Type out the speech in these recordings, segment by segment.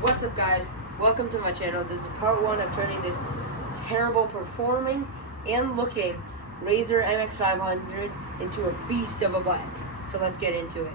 What's up, guys? Welcome to my channel. This is part 1 of turning this terrible performing and looking Razor MX500 into a beast of a bike. So let's get into it.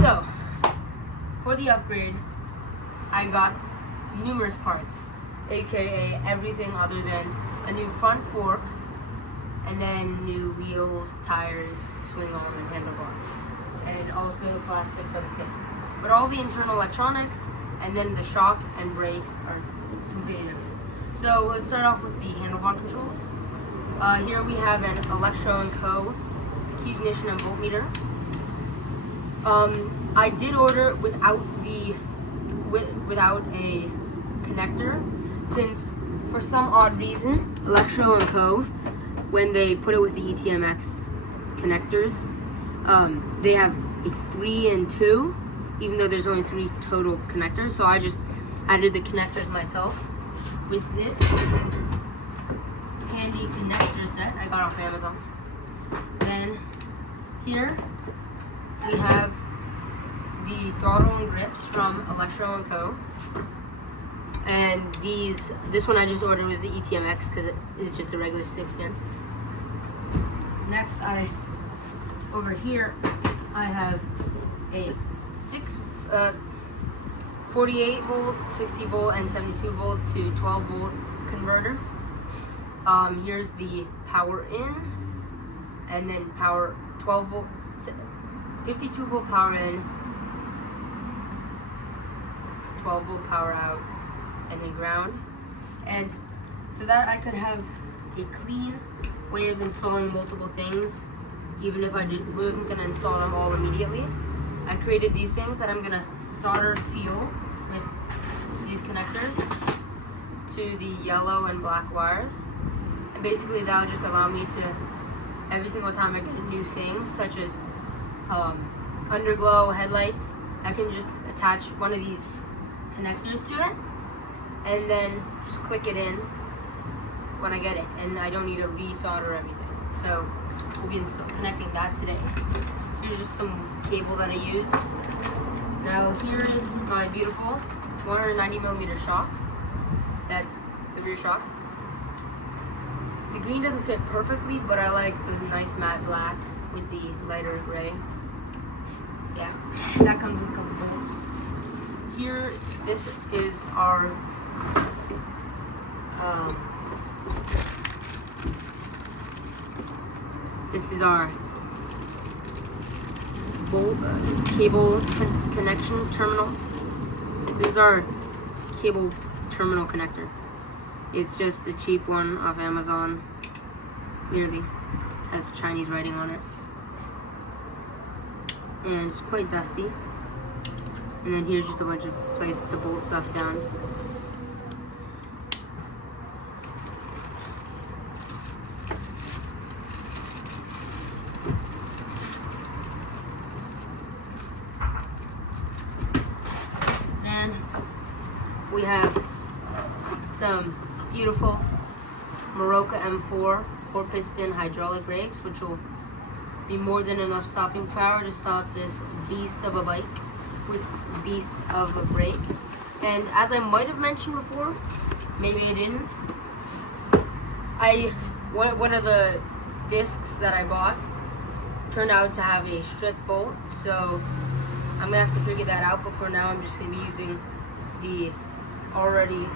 So, for the upgrade, I got numerous parts, aka everything other than a new front fork, and then new wheels, tires, swing arm, and handlebar. And also plastics are the same. But all the internal electronics, and then the shock and brakes are completely different. So let's start off with the handlebar controls. Here we have an Electro & Co. key ignition and voltmeter. I did order without a connector, since for some odd reason Electro & Co., when they put it with the ETMX connectors, they have a 3 and 2, even though there's only 3 total connectors. So I just added the connectors myself with this handy connector set I got off Amazon. Then here we have the throttle and grips from Electro & Co. And this one I just ordered with the ETMX because it is just a regular 6-pin. Next, over here I have a 48 volt, 60 volt, and 72 volt to 12 volt converter. Here's the power in, and then power 12 volt, 52 volt power in, 12 volt power out, and then ground. And so that I could have a clean way of installing multiple things, even if I wasn't going to install them all immediately, I created these things that I'm going to solder seal with these connectors to the yellow and black wires. And basically that'll just allow me to, every single time I get a new thing, such as underglow, headlights, I can just attach one of these connectors to it and then just click it in when I get it, and I don't need to resolder everything. So we'll be connecting that today. Here's just some cable that I used. Now here is my beautiful 190mm shock. That's the rear shock. The green doesn't fit perfectly, but I like the nice matte black with the lighter gray. Yeah, that comes with a couple bolts. Here, this is our bolt cable connection terminal. This is our cable terminal connector. It's just a cheap one off Amazon. Clearly has Chinese writing on it, and it's quite dusty. And then here's just a bunch of places to bolt stuff down. Then we have some beautiful Maroka M4 4-piston hydraulic brakes, which will be more than enough stopping power to stop this beast of a bike with beast of a brake. And as I might have mentioned before, maybe I didn't, one of the discs that I bought turned out to have a strip bolt, so I'm gonna have to figure that out, but for now I'm just gonna be using the already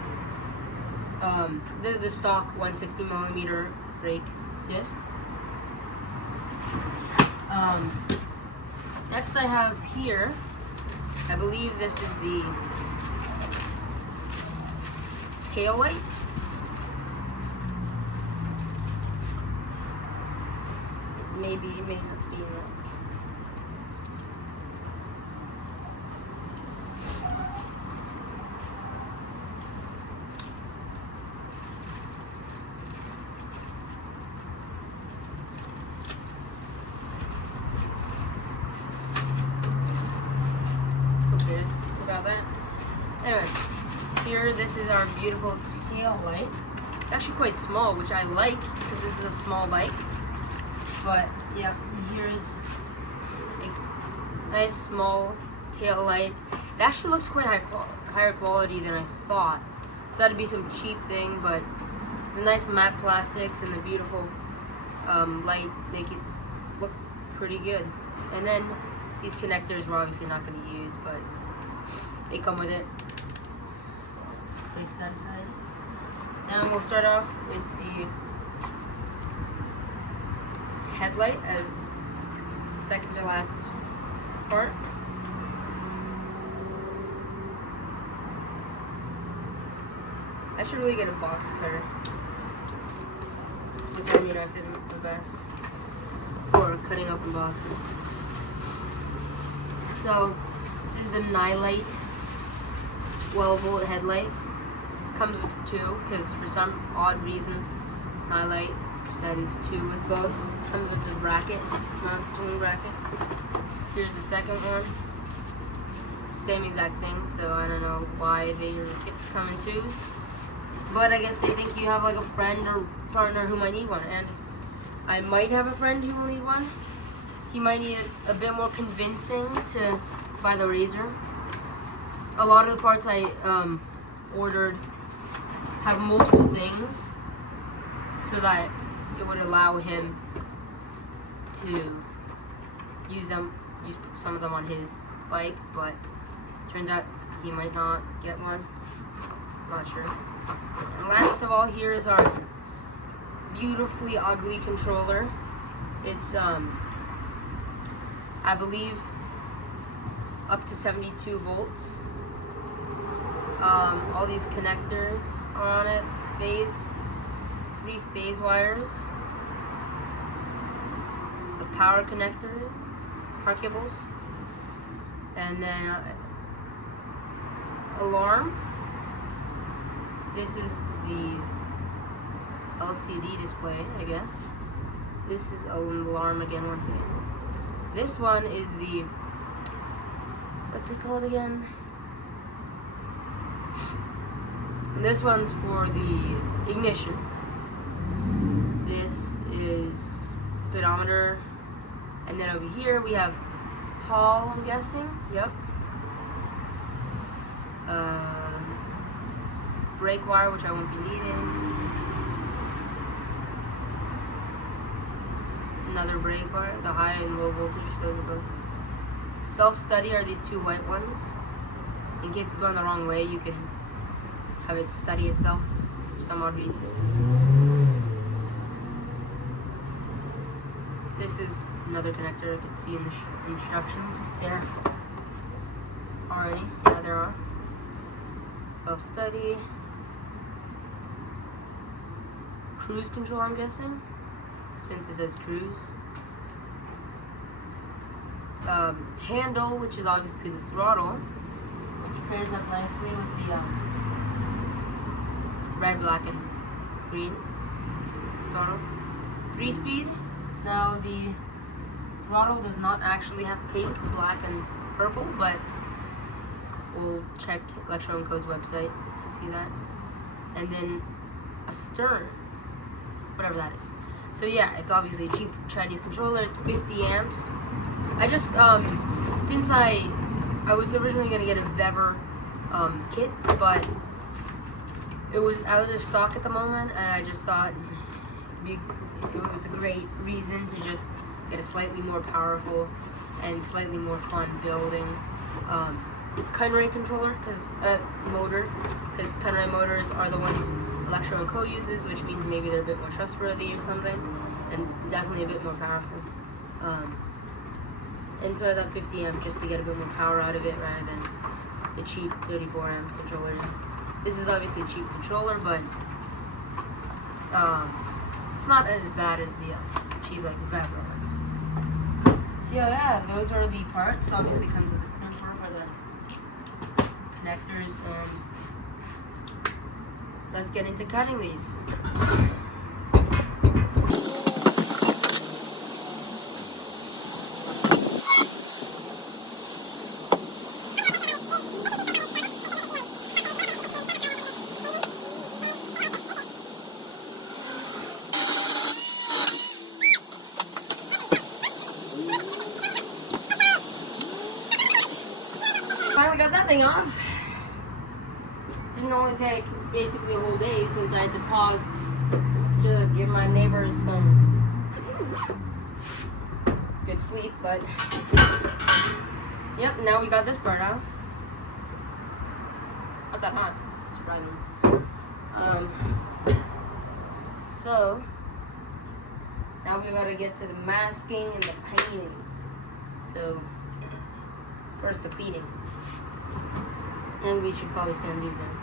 the stock 160 millimeter brake disc. Next I have here, I believe this is the tail light. Maybe it may not be enough. About that. Anyway, here this is our beautiful tail light. It's actually quite small, which I like because this is a small bike. But yeah, here's a nice small tail light. It actually looks quite higher quality than I thought. Thought it'd be some cheap thing, but the nice matte plastics and the beautiful light make it look pretty good. And then these connectors we're obviously not going to use, but they come with it. Place that aside. Now we'll start off with the headlight as second to last part. I should really get a box cutter. Swiss Army knife isn't the best for cutting open boxes. So this is the Nilite 12-volt headlight. Comes with two because for some odd reason Nilite sends two with both. Comes with this bracket, mounting bracket. Here's the second one. Same exact thing, so I don't know why they kits come in twos. But I guess they think you have like a friend or partner who might need one, and I might have a friend who will need one. He might need it a bit more convincing to buy the Razor. A lot of the parts I ordered have multiple things so that it would allow him to use some of them on his bike, but turns out he might not get one. Not sure. And last of all, here is our beautifully ugly controller. It's I believe up to 72 volts. All these connectors are on it. 3 phase wires. The power connector, power cables, and then alarm. This is the LCD display, I guess. This is an alarm again, once again. This one is the, what's it called again? This one's for the ignition. This is speedometer. And then over here we have Hall, I'm guessing. Yep. Brake wire, which I won't be needing. Another brake wire, the high and low voltage, those are both. Self-study are these two white ones. In case it's going the wrong way, you can have it study itself for some odd reason. This is another connector I can see in the instructions if there already. Yeah, there are. Self-study. Cruise control, I'm guessing, since it says cruise. Handle, which is obviously the throttle, which pairs up nicely with the red, black, and green throttle. 3-speed. Now the throttle does not actually have pink, black, and purple, but we'll check Electro & Co.'s website to see that. And then a stern, whatever that is. So yeah, it's obviously a cheap Chinese controller. It's 50 amps. I just since I was originally gonna get a Vever kit, but it was out of stock at the moment, and I just thought it was a great reason to just get a slightly more powerful and slightly more fun building Kenray controller, motor, because Kenray motors are the ones Electro & Co uses, which means maybe they're a bit more trustworthy or something, and definitely a bit more powerful. And so I thought 50 amp just to get a bit more power out of it rather than the cheap 34 amp controllers. This is obviously a cheap controller, but it's not as bad as the cheap like Vibro ones. So yeah, those are the parts. Obviously comes with the crimper for the connectors, and let's get into cutting these. Finally got that thing off. Didn't only take basically a whole day since I had to pause to give my neighbors some good sleep, but yep, now we got this part off. Not that hot, surprisingly. So now we gotta get to the masking and the painting. So first the cleaning. And we should probably stand these there.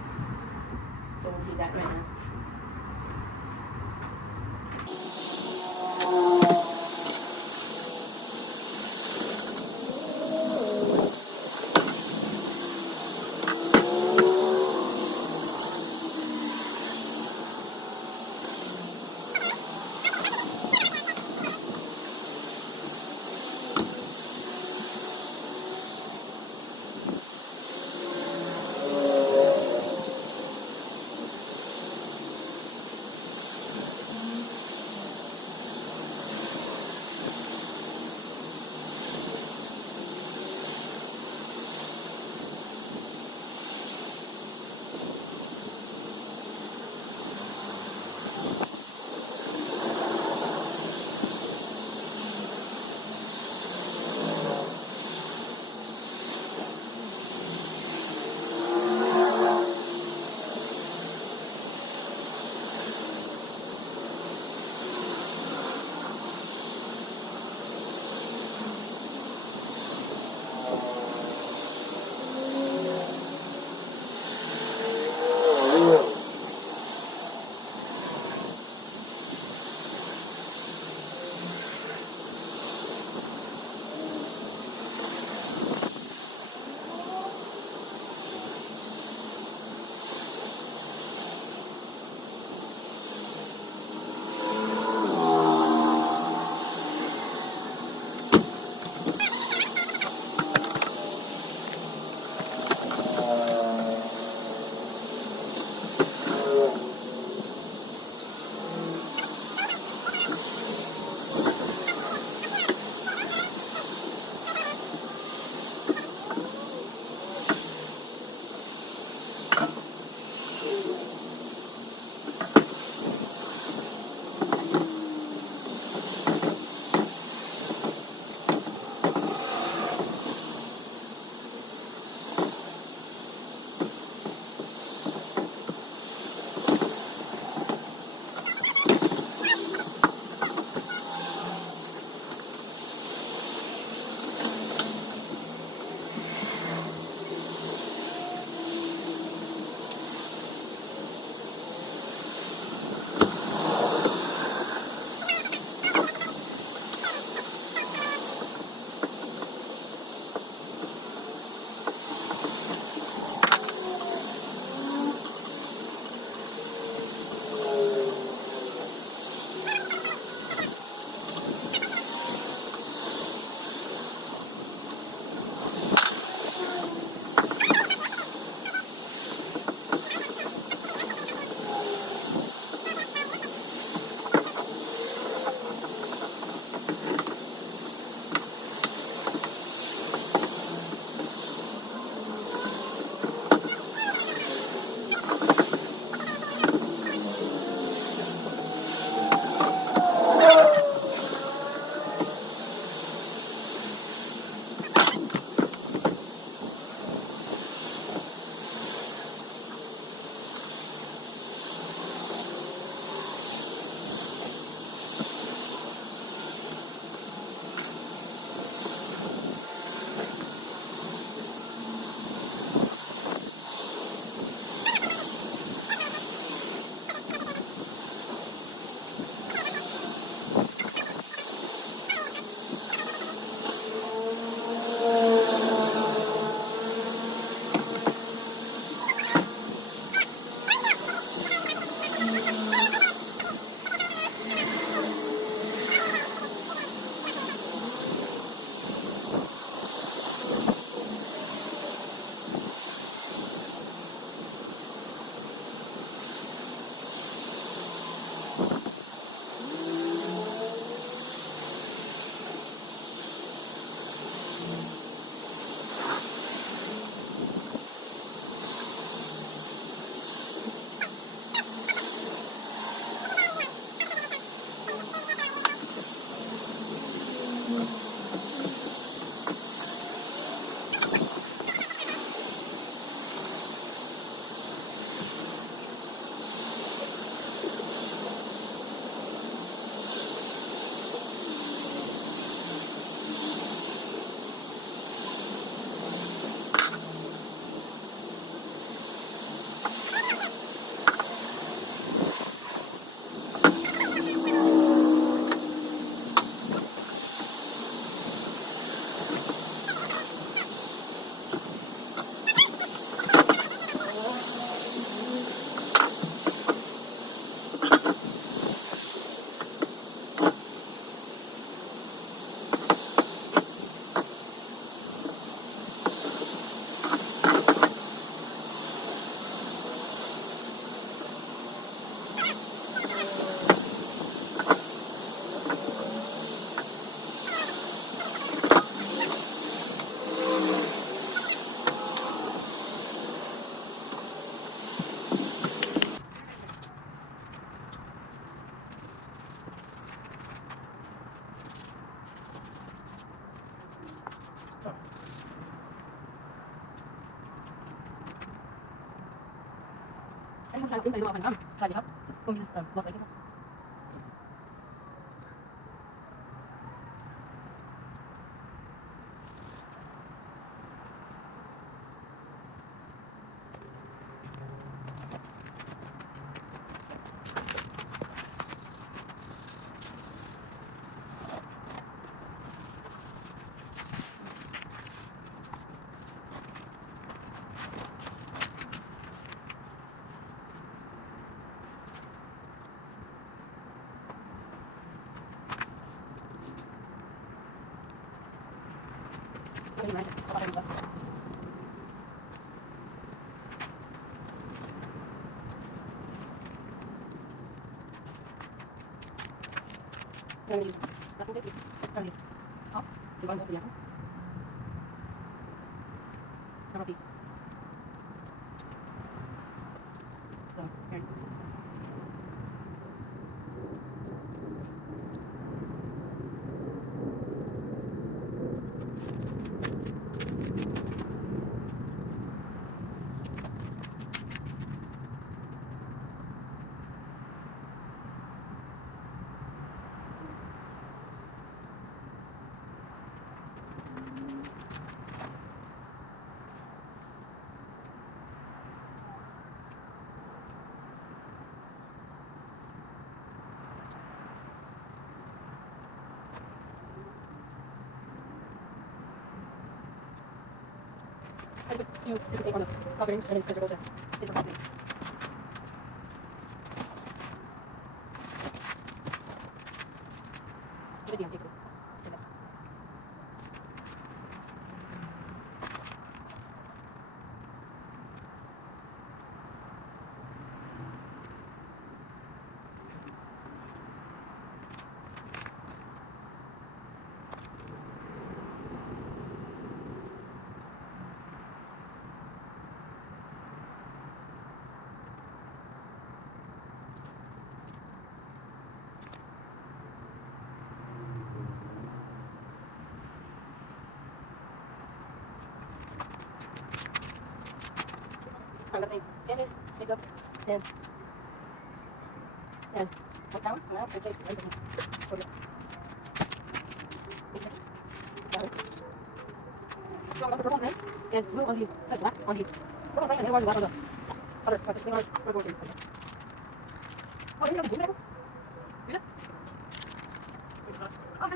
So we'll do that right now. 한국 사람 인사 이거 자 이제 그럼 이제 뭐 써있겠어? 아니 맞아. 봐봐 이거. 여기 나 선택이 여기 어? 이건 뭐 그냥 여기 여기 you can take on the covering and then because it goes into the Give it the empty too. I'm gonna say, stand in, pick up, and look down, come out, and say, right here. Okay. Down. So I'm going to purple thread, and blue on the black on the purple thread, and then while you black on the colors, but the thing on purple thread. Oh, you have a blue metal? You did? Oh,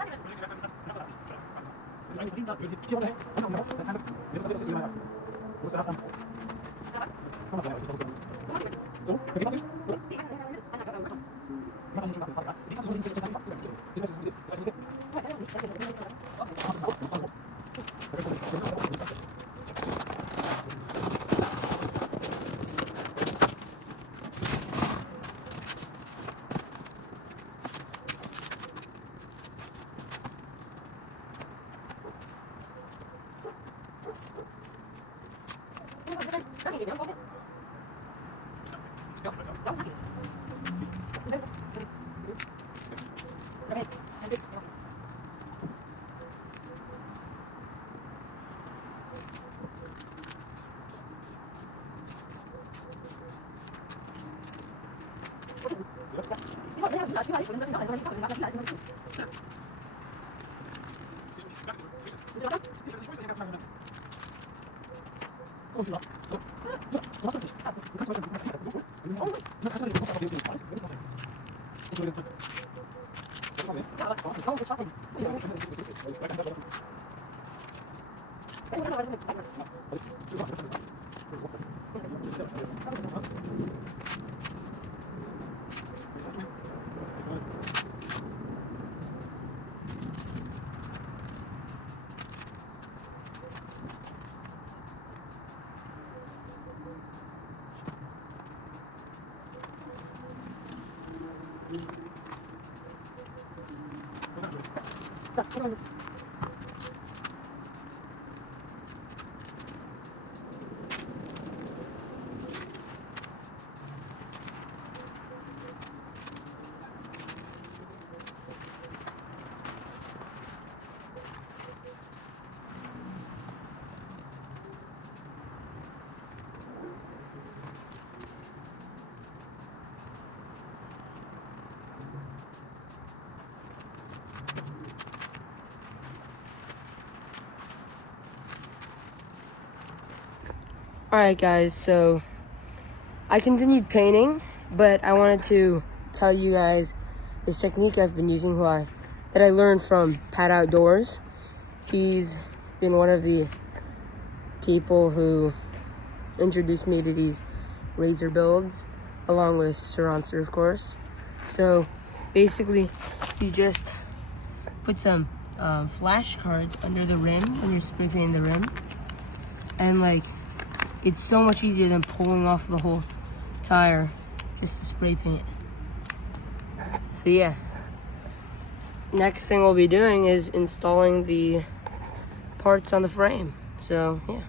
that's Alright guys, so I continued painting, but I wanted to tell you guys this technique I've been using that I learned from Pat Outdoors. He's been one of the people who introduced me to these razor builds, along with Sir, of course. So basically, you just put some flashcards under the rim when you're spray painting the rim, and like, it's so much easier than pulling off the whole tire just to spray paint. So yeah, next thing we'll be doing is installing the parts on the frame. So yeah.